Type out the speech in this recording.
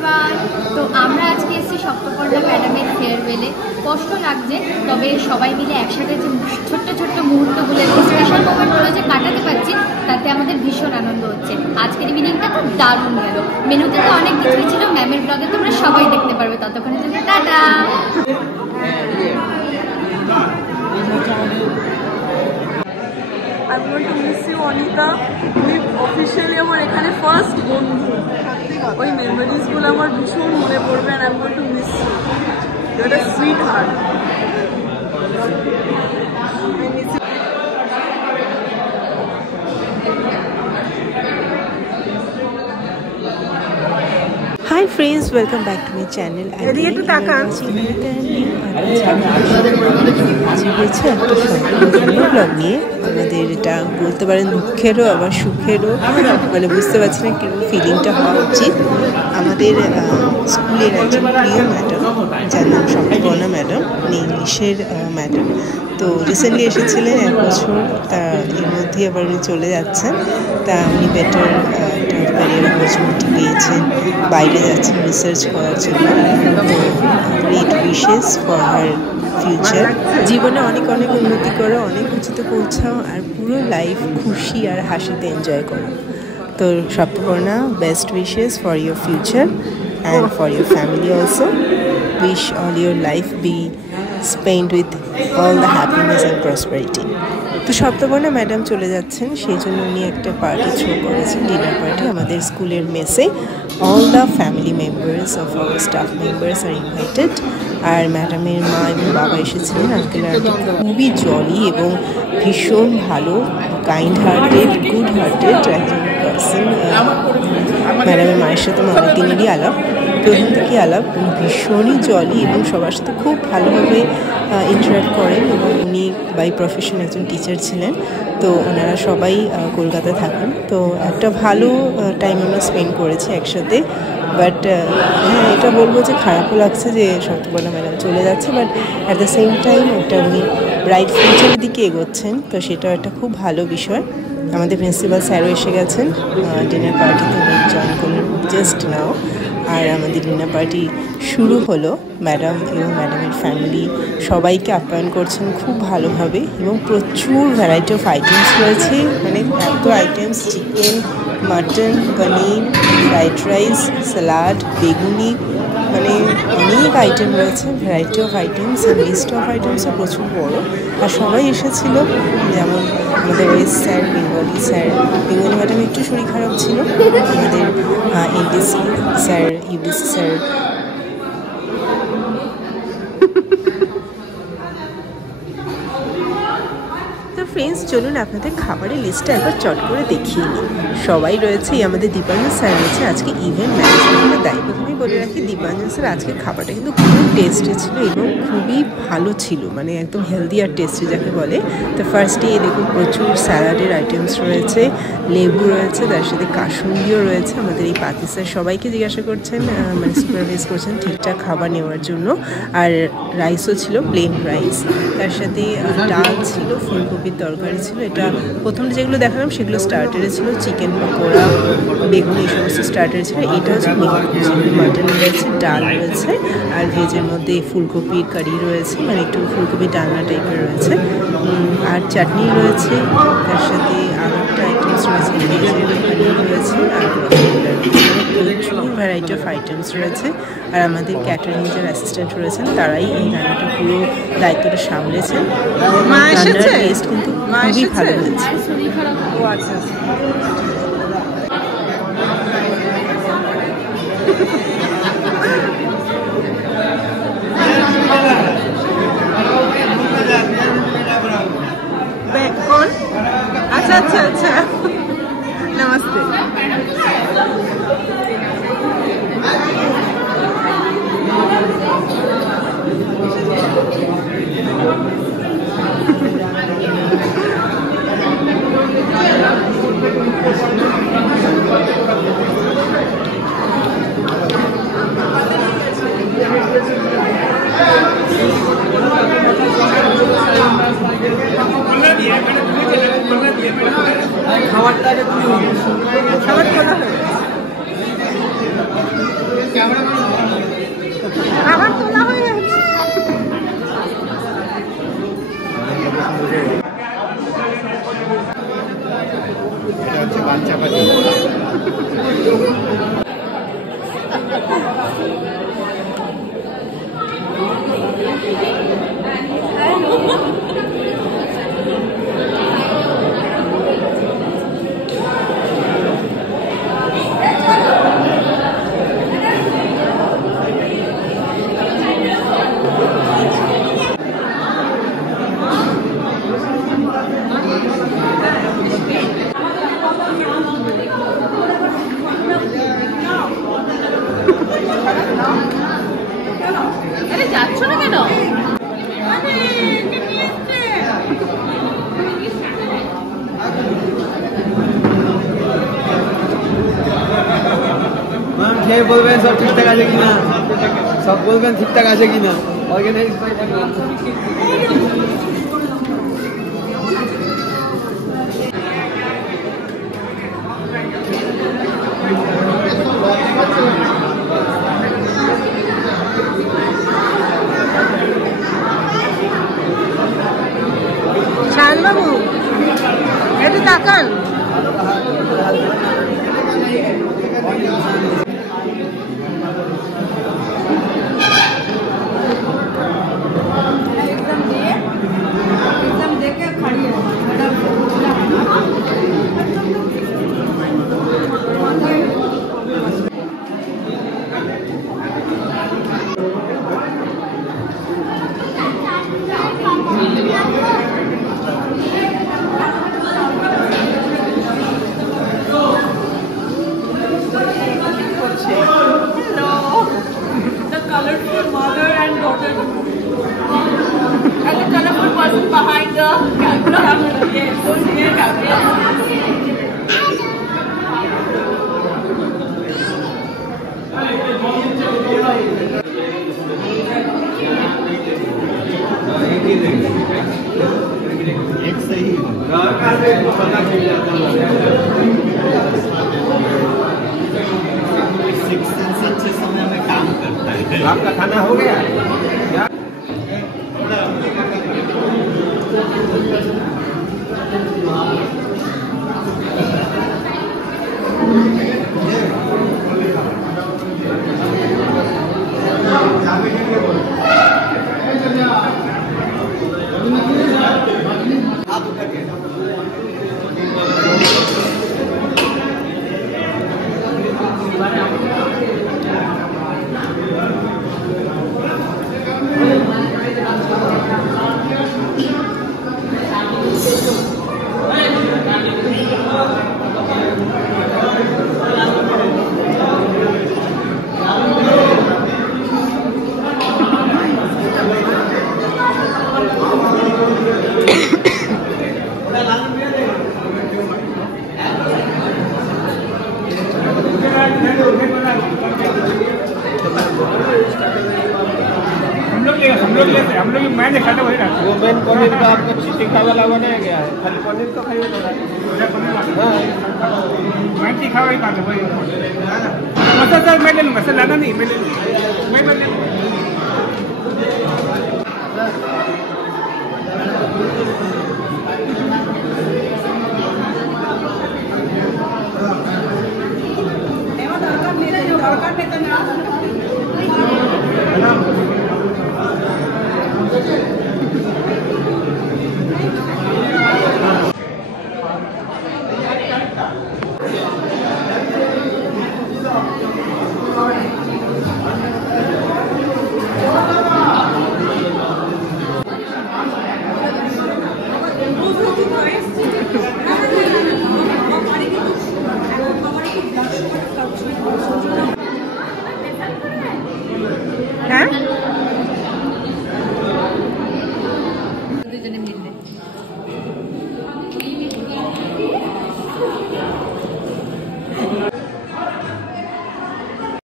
Everyone, তো আমরা আজকে এসেছি সপ্তপর্ণা ম্যাডামের ফেয়ারওয়েলে। কষ্ট লাগছে, তবে সবাই মিলে একসাথে যে ছোট্ট ছোট্ট মুহূর্তগুলো, স্পেশাল মোমেন্টগুলো যে কাটাতে পারছি, তাতে আমাদের ভীষণ আনন্দ হচ্ছে। আজকের ইভিনিংটা খুব দারুণ গেল। মেনুতে তো অনেক কিছুই ছিল, ম্যামের ব্লগে তোমরা সবাই দেখতে পারবে। ততক্ষণে জন্য tata. I'm going to miss you, Anika. তুমি অফিসিয়ালি আমার এখানে ফার্স্ট বন্ধু। ওই মেমোরিজগুলো আমার ভীষণ মনে পড়বে, and I'm going to miss you. You're a sweetheart. Hi friends, welcome back to my channel. Blog নিয়ে আমাদের এটা বলতে পারেন দুঃখেরও আবার সুখেরও, মানে বুঝতে পারছি না কিরকম ফিলিংটা হওয়া উচিত। আমাদের স্কুলের একজন প্রিয় ম্যাডাম, যার নাম সপ্তপর্ণা ম্যাডাম, ইংলিশের ম্যাডাম, তো রিসেন্টলি এসেছিলেন 1 বছর, তা এর মধ্যেই আবার উনি চলে যাচ্ছেন। তা উনি বেটার ক্যারিয়ার অপরচুনিটি পেয়েছেন, বাইরে যাচ্ছেন রিসার্চ করার জন্য। তো great wishes for her future. জীবনে অনেক অনেক উন্নতি করো, অনেক উঁচুতে পৌঁছাও, আর পুরো লাইফ খুশি আর হাসিতে এনজয় করো। তো Saptaparna, best wishes for your future and for your family also. Wish all your life be spend with all the happiness and prosperity. তো সপ্তপর্ণা ম্যাডাম চলে যাচ্ছেন, সেই জন্য উনি একটা পার্টি থ্রো করেছেন, ডিনার পার্টি আমাদের স্কুলের মেসে। All the family members of our staff members আর ইনভাইটেড। আর ম্যাডামের মা এবং বাবা এসেছিলেন। আঙ্কেল আন্টি খুবই জলি এবং ভীষণ ভালো, কাইন্ড হার্টেড, গুড হার্টেড একজন পার্সন। ম্যাডামের মায়ের সাথে আমার অনেক দিনেরই আলাপ, প্রথম থেকে আলাপ। উনি ভীষণই জলি এবং সবার সাথে খুব ভালোভাবে ইন্টারাক্ট করেন, এবং উনি বাই প্রফেশন একজন টিচার ছিলেন। তো ওনারা সবাই কলকাতায় থাকেন। তো একটা ভালো টাইম আমরা স্পেন্ড করেছি একসাথে। বাট হ্যাঁ, এটা বলবো যে খারাপও লাগছে যে সপ্তপর্ণা ম্যাডাম চলে যাচ্ছে, but at the same time একটা উনি ব্রাইট ফিউচারের দিকে এগোচ্ছেন, তো সেটাও একটা খুব ভালো বিষয়। আমাদের প্রিন্সিপাল স্যারও এসে গেছেন, ডিনার পার্টিতে জয়েন করলেন জাস্ট নাও। আর আমাদের ডিনার পার্টি শুরু হলো। ম্যাডাম এবং ম্যাডামের ফ্যামিলি সবাইকে আপ্যায়ন করছেন খুব ভালোভাবে, এবং প্রচুর ভ্যারাইটি অফ আইটেমস রয়েছে, মানে এত items, chicken, mutton, paneer, fried rice, salad, বেগুনি, মানে অনেক আইটেম রয়েছে, ভ্যারাইটি অফ আইটেমস। আর লিস্ট অফ আইটেমসও প্রচুর বড়। আর সবাই এসেছিল, যেমন আমাদের ওয়েস্ট sir, Bengali sir, Bengali madam একটু শরীর খারাপ ছিল, আমাদের এনডিসি স্যার, ইউডিসি স্যার। তো ফ্রেন্ডস, চলুন আপনাদের খাবারের লিস্টটা একবার চট করে দেখিয়ে নিই। সবাই রয়েছে, আমাদের দীপাঞ্জন স্যার রয়েছে আজকে ইভেন্ট ম্যানেজমেন্টের দায়ী। প্রথমেই বলে রাখি, দীপাঞ্জন স্যার আজকে খাবারটা কিন্তু খুব টেস্টি ছিল এবং খুবই ভালো ছিল, মানে একদম হেলদি আর টেস্টি যাকে বলে। তো ফার্স্টে দেখুন প্রচুর স্যালাডের আইটেমস রয়েছে, লেবু রয়েছে, তার সাথে কাসুন্দিও রয়েছে। আমাদের এই পাতি স্যার সবাইকে জিজ্ঞাসা করছেন, মানে সুপারভাইজ করছেন ঠিকঠাক খাবার নেওয়ার জন্য। আর রাইসও ছিল, প্লেন রাইস, তার সাথে ডাল ছিল, ফুলকপির তরকারি ছিল। এটা প্রথমে যেগুলো দেখালাম সেগুলো স্টার্টারে ছিল, চিকেন পকোড়া, বেগুন, এই সমস্ত স্টার্টারে ছিল। এটা হচ্ছে মাটন রয়েছে, ডাল রয়েছে, আর ভেজের মধ্যে ফুলকপির কারি রয়েছে, মানে একটু ফুলকপির ডালনা টাইপের রয়েছে। আর চাটনি রয়েছে, তার সাথে আরও একটা আইটেমস রয়েছে, ভেজের রয়েছে, আর প্রচুর ভ্যারাইটি অফ আইটেমস রয়েছে। আর আমাদের ক্যাটারিং যারা অ্যাসিস্ট্যান্ট রয়েছেন, তারাই এই রান্নাটা পুরো দায়িত্বটা সামলেছেন। রান্নার টেস্ট কিন্তু খুবই ভালো হয়েছে। अच्छा अच्छा अच्छा, नमस्ते। আরে যাচ্ছ না কেন? খেয়ে বলবেন সব ঠিকঠাক আছে কিনা, সব বলবেন ঠিকঠাক আছে কিনা। অর্গানাইজ বাবু একটু তাকান। Colorful mother and daughter, and the colorful person behind the camera. Yes, एक सही अच्छे समय में काम करता है। आपका खाना हो गया? हम लोग मैंने खाता वही रखा। वो मेन पनीर का आपको तीखा वाला बनाया गया है, खाली पनीर तो खाइए थोड़ा। मैं तीखा वही खाता वही मसाला सर मैं ले लूँगा सर, लाना नहीं मैं ले लूँगा मैं ले लूँगा। Emang darakan nila yung darakan nito na.